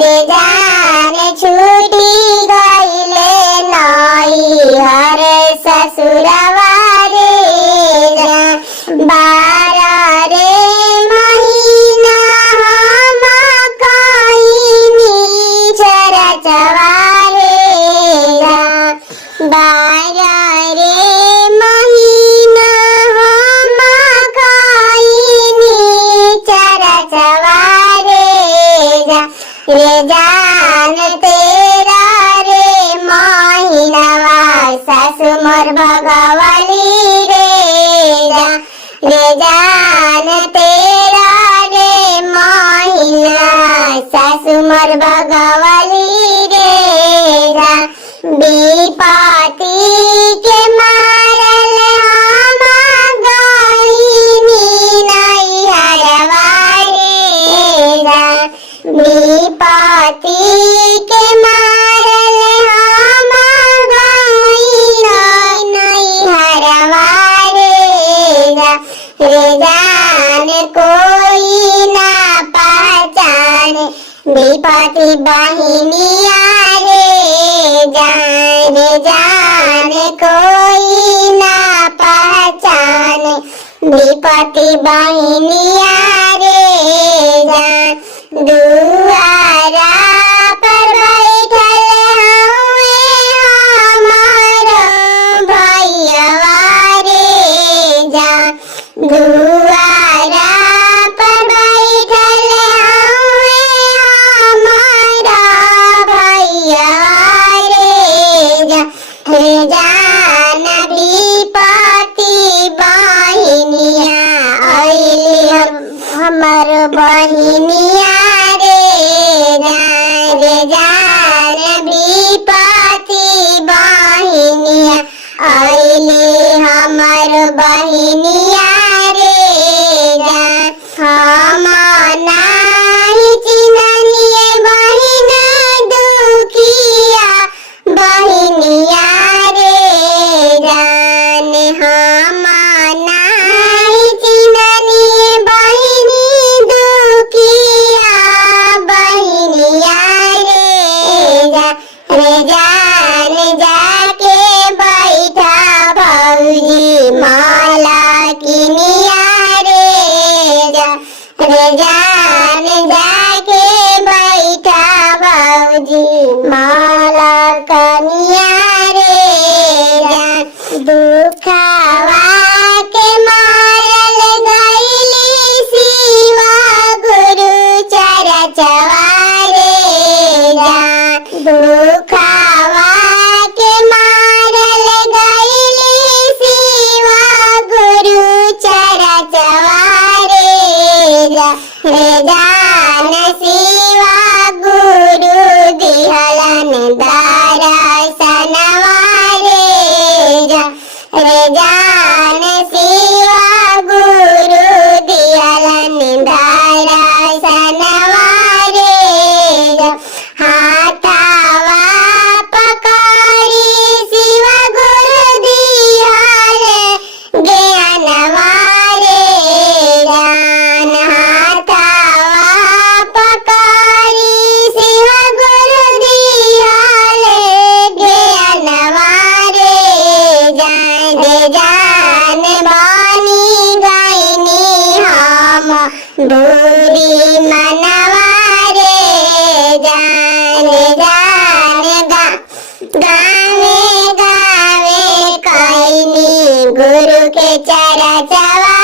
रे जान छूटी गईले नई हर ससुरवा रे बारह रे महीना हम कईनी चरचवा रे बारह रे महीना हम कईनी चरचवा रे जान तेरा रे महीनावा सासु मोर भगवानी रे जान तेरा रे महीना सासु मोर भगवानी रे विपत्ति के मारल हम गईनी नैहरवा रे विपत्ति के मारल हम गईनी नैहरवा रे जान कोई ना पहचाने विपत्ति बहिनिया रे जान कोई ना पहचाने विपत्ति बहिनिया रे जान दुआरा पर बैठल हउए हमारो भैयावा रे जान दुआरा पर बैठल हउए हमारा भैयावा रे जान विपत्ति बहिनिया अइली हमर बहिनिया रे जान विपत्ति बहिनिया अइली हमर बहिनिया रे हम नाही चिन्हलिए बहिन दुखिया बहिनिया रे जान हम नाही चिन्हलिए बहिन दुखिया बहिनिया रे जान जाके बैठा भौजी माला किनिया रे जान जाके बैठा भौजी माला कनिया रे दुखवा के मारल गईली शिवा गुरु चरचवा रे दुखवा के मारल गईली शिवा गुरु चरचवा रे जान शिवा गुरु दिहलन दर्शनवा रे जान शिवा गुरु दिहलन दर्शनवा रे हाथवा पकड़ी शिवा गुरु दिहल ज्ञानवा रे जान हाथवा पकड़ी शिवा गुरु दिहल ज्ञानवा रे जान बानी गईनी हम बुरी मनवा रे जान गावे गावे कईनी गुरु के चरचवा